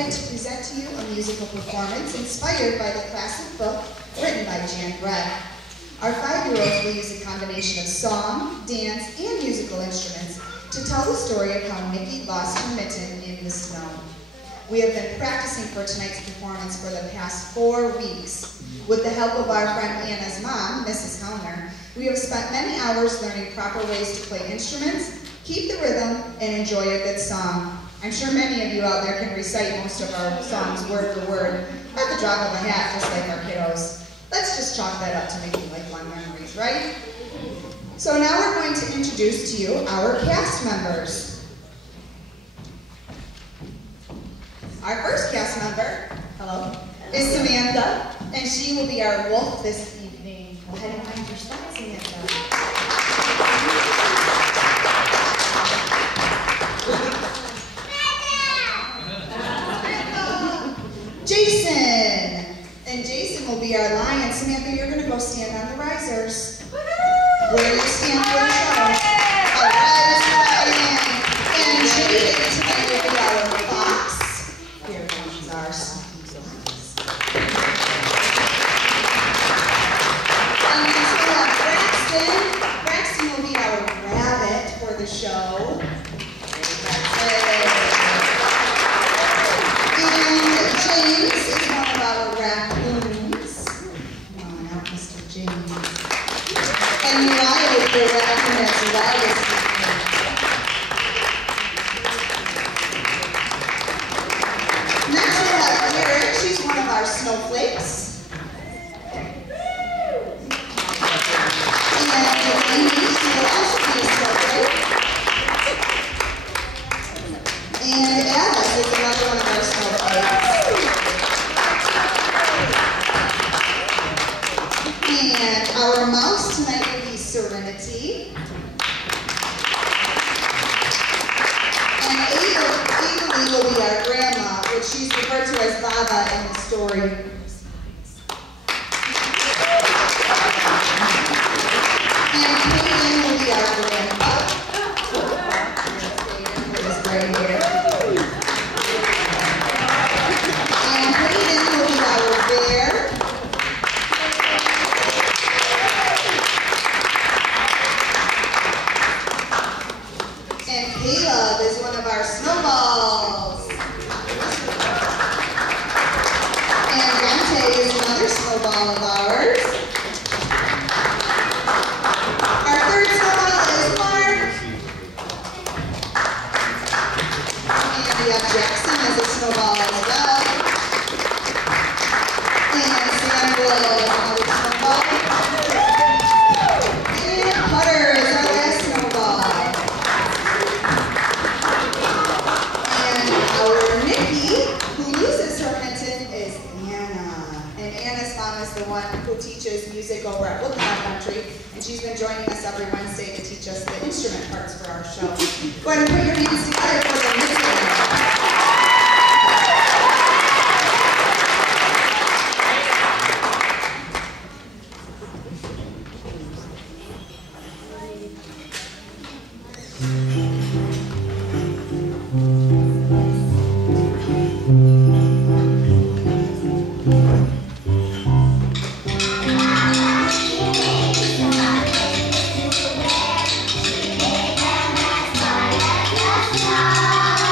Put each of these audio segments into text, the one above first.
excited to present to you a musical performance inspired by the classic book written by Jayden. Our 5-year-olds will use a combination of song, dance, and musical instruments to tell the story of how Mickey lost her mitten in the snow. We have been practicing for tonight's performance for the past 4 weeks. With the help of our friend Anna's mom, Mrs. Hellner, we have spent many hours learning proper ways to play instruments, keep the rhythm, and enjoy a good song. I'm sure many of you out there can recite most of our songs word for word at the drop of a hat, just like our kiddos. Let's just chalk that up to making lifelong memories, right? So now we're going to introduce to you our cast members. Our first cast member, hello, is Samantha, and she will be our wolf this evening. Go ahead and find your spot, Samantha. Jason, and Jason will be our lion. Samantha, you're going to go stand on the risers. Where you stand for the show. All right, Mr. Lion. And Jayden tonight will be our fox. Here comes our fox. And next we have Braxton. Braxton will be our rabbit for the show. And James is one of our raccoons. Come on out, Mr. James. And Uriah will be a raccoon as well. Next we have Lyric. She's one of our snowflakes. And Amy, she will also be a snowflake. And Alice is another one of our snowflakes. And our mouse tonight will be Serenity. And Ava will be our grandma, which she's referred to as Baba in the story. And Caitlin will be our grandpa. With his gray hair. And Hayden will be our bear. And Caleb is one of our snowballs. And Dante is another snowball of ours. Our third snowball is Mark. And we have Jackson as a snowball as well. And Samuel is another snowball. And Cutter is our last snowball. And our Nikki, who loses her mitten, is Anna. And Anna's mom is the one who teaches music over at Woodlawn Country, and she's been joining us every Wednesday to teach us the instrument parts for our show. Go ahead and put your hands together for the mitten. Bye.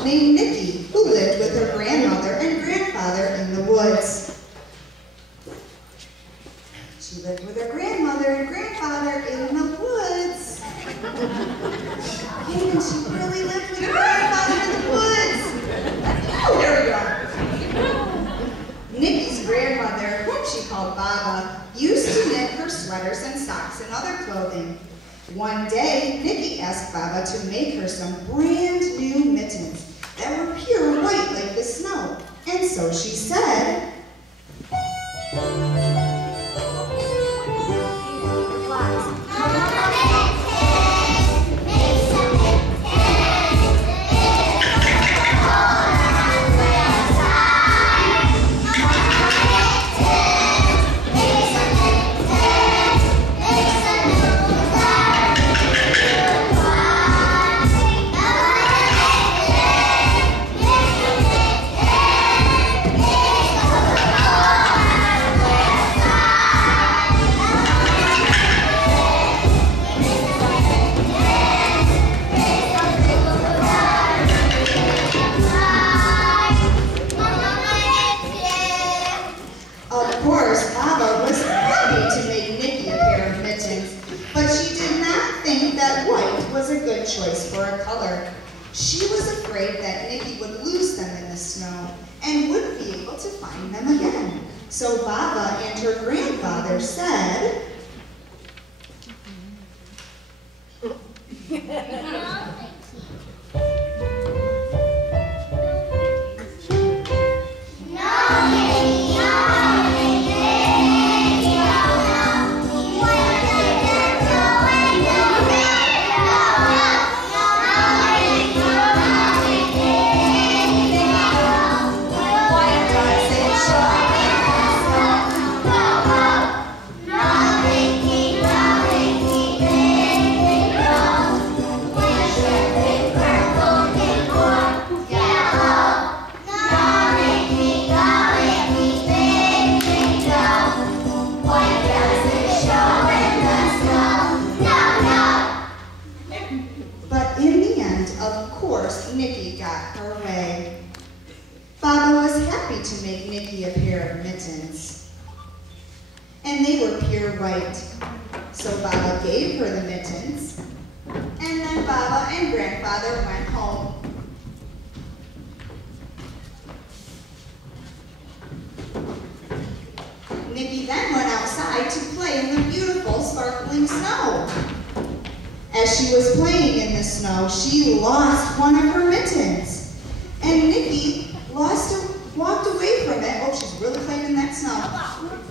girl named Nikki who lived with her grandmother and grandfather in the woods. She lived with her grandmother and grandfather in the woods. And she really lived with her grandfather in the woods. Oh, there we go. Nikki's grandmother, whom she called Baba, used to knit her sweaters and socks and other clothing. One day, Nikki asked Baba to make her some brand new mittens that were pure white like the snow. And so she said, choice for a color. She was afraid that Nikki would lose them in the snow and wouldn't be able to find them again. So Baba and her grandfather said, Nikki got her way. Baba was happy to make Nikki a pair of mittens. And they were pure white. So Baba gave her the mittens, and then Baba and grandfather went home. Nikki then went outside to play in the beautiful sparkling snow. As she was playing in the snow, she lost one of her mittens. And Nikki walked away from it. Oh, she's really playing in that snow.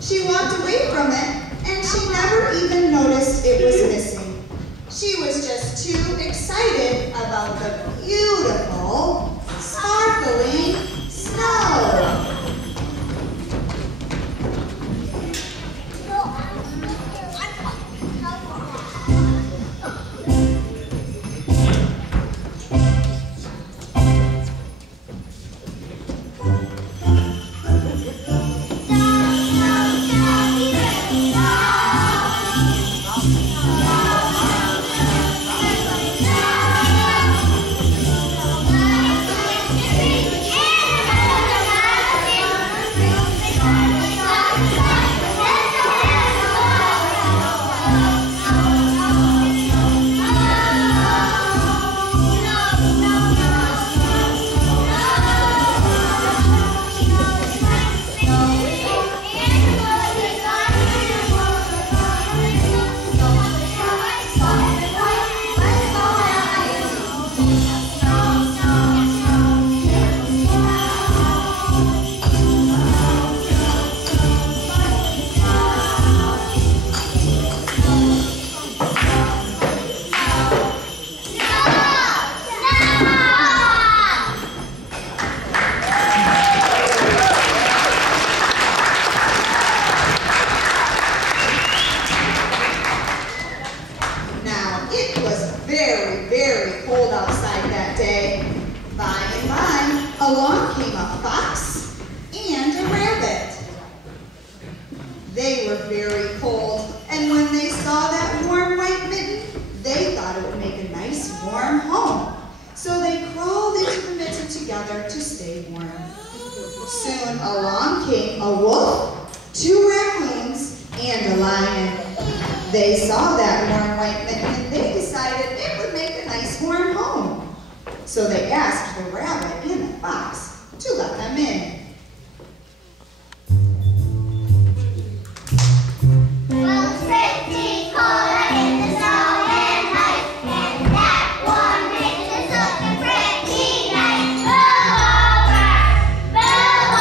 She walked away from it, and she never even noticed it was missing. She was just too excited about the beautiful, sparkling snow. Along came a fox and a rabbit. They were very cold, and when they saw that warm white mitten, they thought it would make a nice warm home. So they crawled into the mitten Soon along came a wolf, 2 raccoons, and a lion. They saw that warm white mitten and they decided it would make a nice warm home. So they asked the rabbit and the fox to let them in. Well, it's pretty cold in the snow and ice, and that warm mitten is looking pretty nice. Move over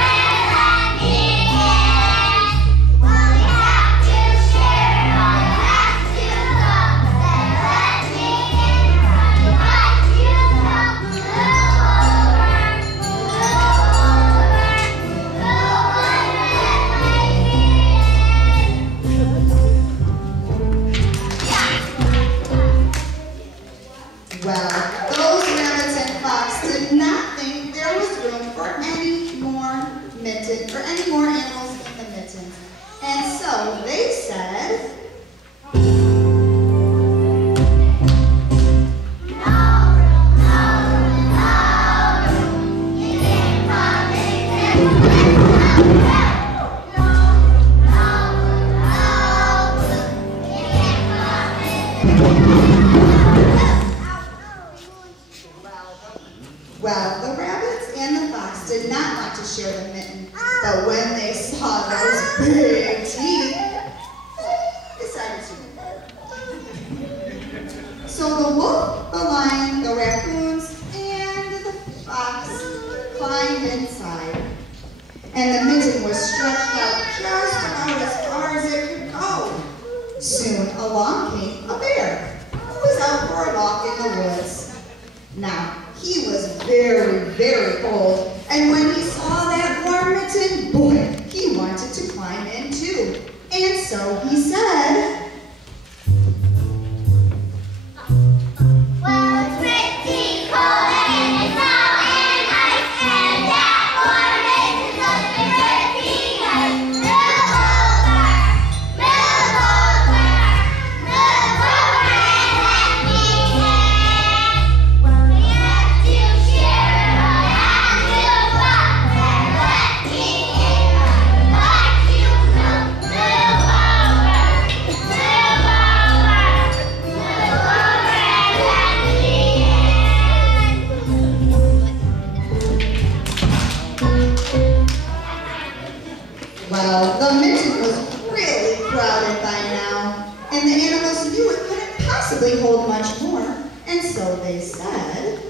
and let me in. Well, you have to share, or you have to come. Then let me in, or you like you come. Move over, move over, move over. Well, those rabbits and fox did not think there was room for any more mittens, or any more animals in the mittens. And so they said, well, the rabbits and the fox did not want to share the mitten, but when they saw those big teeth, they decided to. So the wolf, the lion, the raccoons, and the fox climbed inside. And the mitten was stretched out just about as far as it could go. Soon along came a bear, who was out for a walk in the woods. Now, he was very, very cold, and when he saw that warm mitten, boy, he wanted to climb in too. And so he said, well, it's pretty cold in the snow and ice, and that warm mitten is looking pretty nice. Move over and let me in. Well, you have to share, or you have to come. Then let me in, or you like you come. Move over and let me in. well, the mitten was really crowded by now, and the animals knew it couldn't possibly hold much more, and so they said,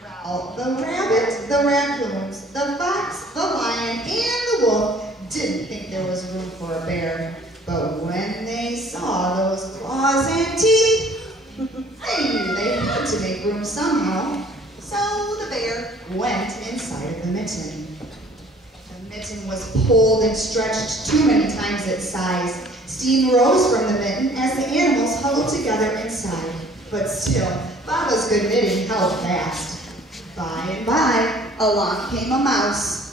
well, the rabbit, the raccoons, the fox, the lion, and the wolf didn't think there was room for a bear. But when they saw those claws and teeth, they knew they had to make room somehow. So the bear went inside of the mitten. The mitten was pulled and stretched too many times its size. Steam rose from the mitten as the animals huddled together inside. But still, Baba's good knitting held fast. By and by, along came a mouse.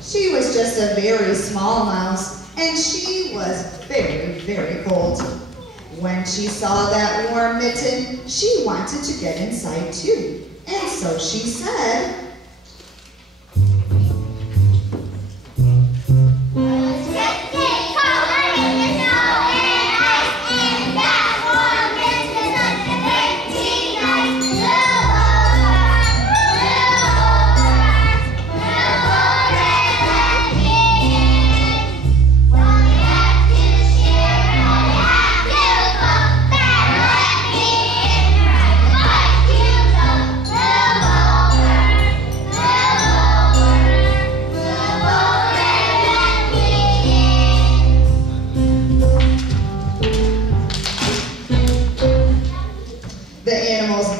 She was just a very small mouse, and she was very, very cold. When she saw that warm mitten, she wanted to get inside too. And so she said,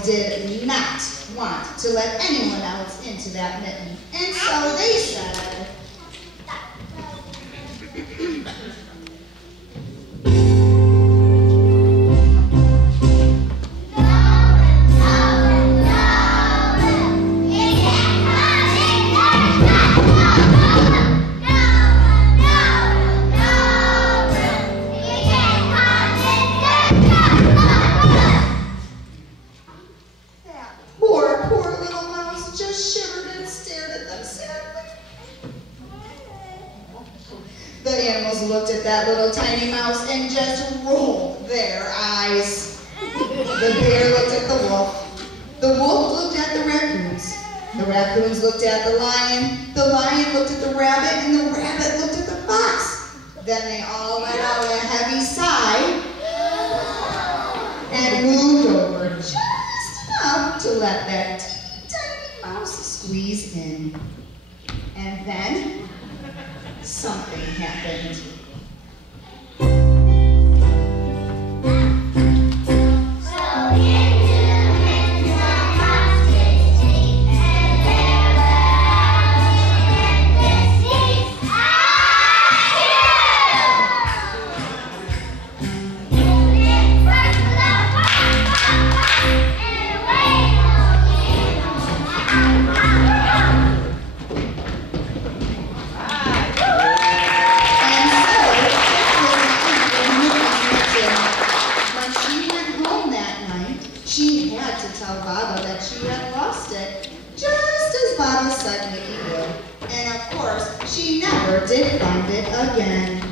did not want to let anyone else into that mitten. And so they said, The animals looked at that little tiny mouse and just rolled their eyes. The bear looked at the wolf looked at the raccoons looked at the lion looked at the rabbit, and the rabbit looked at the fox. Then they all let out a heavy sigh and moved over just enough to let that tiny mouse squeeze in. And then something happened. She had to tell Baba that she had lost it, just as Baba said Mickey would. And of course, she never did find it again.